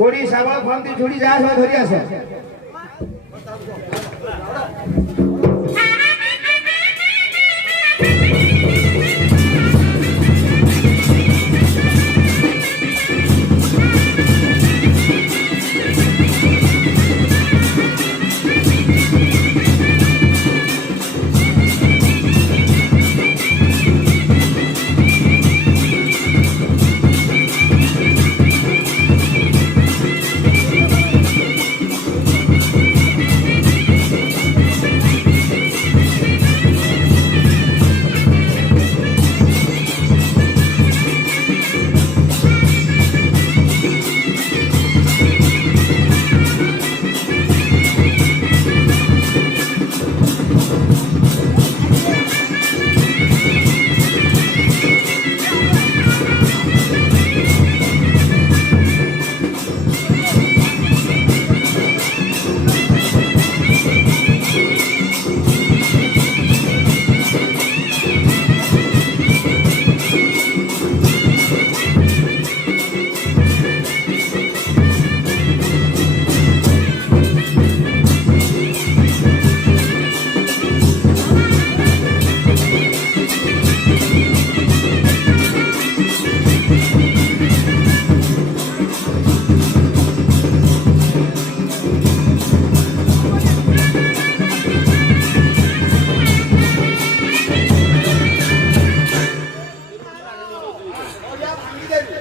कोड़ी साबळ फंती छोड़ी जा सब धरि आस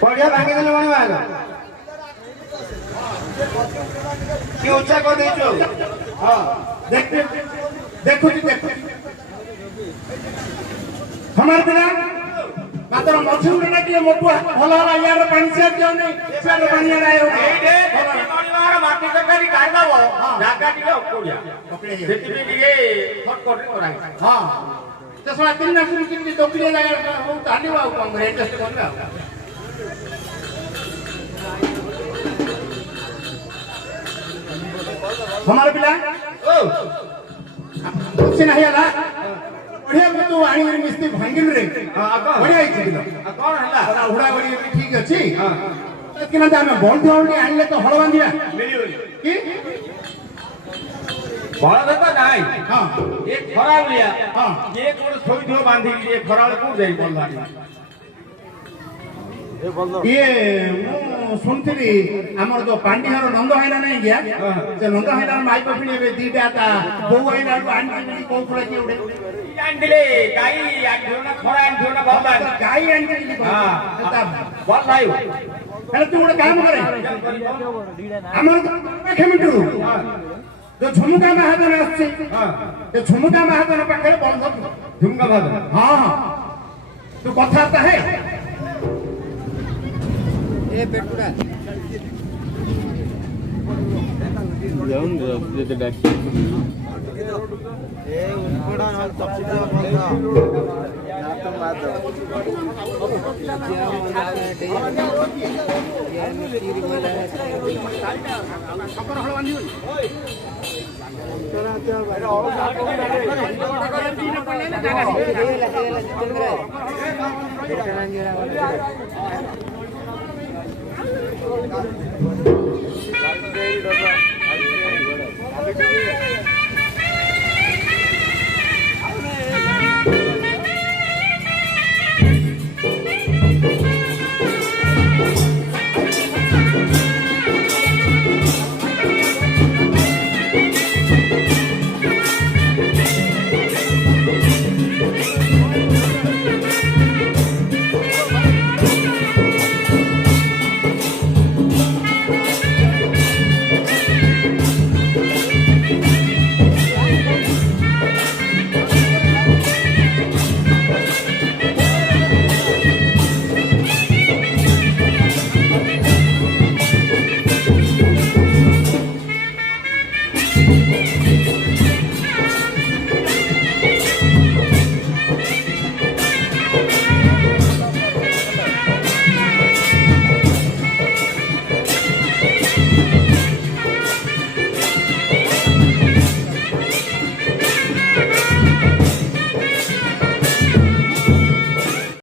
बढ़िया भांगी देले बणी बाग की ऊंचा को देचो हां देख देखो जी देखो हमार बिना मात्र मछुर ना कि मोटू भला वाला यार पानी से जो नहीं सारे पानी आ रहे हो ए बणीवार माटी तकारी काढ दबो जागा टिके ओकोडिया जेति भी टिके फट कोट कराई हां तो सोला तीन ना सुन दोकली जागा हो ताली बाऊ कम रेटेस्ट करबा हमारे पिला ओ से नहीं आला बढ़िया को तू आनी मिस्त्री भांगिल रे हां बढ़िया है किलो कौन हला उड़ा बड़ी ठीक अछि हां किना दामे बंद होनी आनले तो हळ बांधिया मिलियो की बळ तो नाही हां एक खरा लिया हां एक कोन सोई दियो बांधी के खराल को जाई बोलवानी ये मु सुनथली हमर जो पांडिहर नंद हैना नहीं गया से नंद हैना माई पफिनी बे दीटा ता बो हैना को आंटी को पुरा के उडे आंटीले गाई आंटीना खरा आंटीना बाबा गाई आंटी हां ता बोल लायो हेले तू उडे काम करे हमर खेमिटु जो झुमका महाजन आछे हां ते झुमका महाजन पाखे बंद झुमका महाजन हां हां तू कथा ता है ए पेटुडा जाऊं जे डाक ए उनकोडा न तपसिदा बंद ना तो बात ये मिरी बोला खबर हळ बांधी तोरा तो भाई और दिन पड़ले ना जाना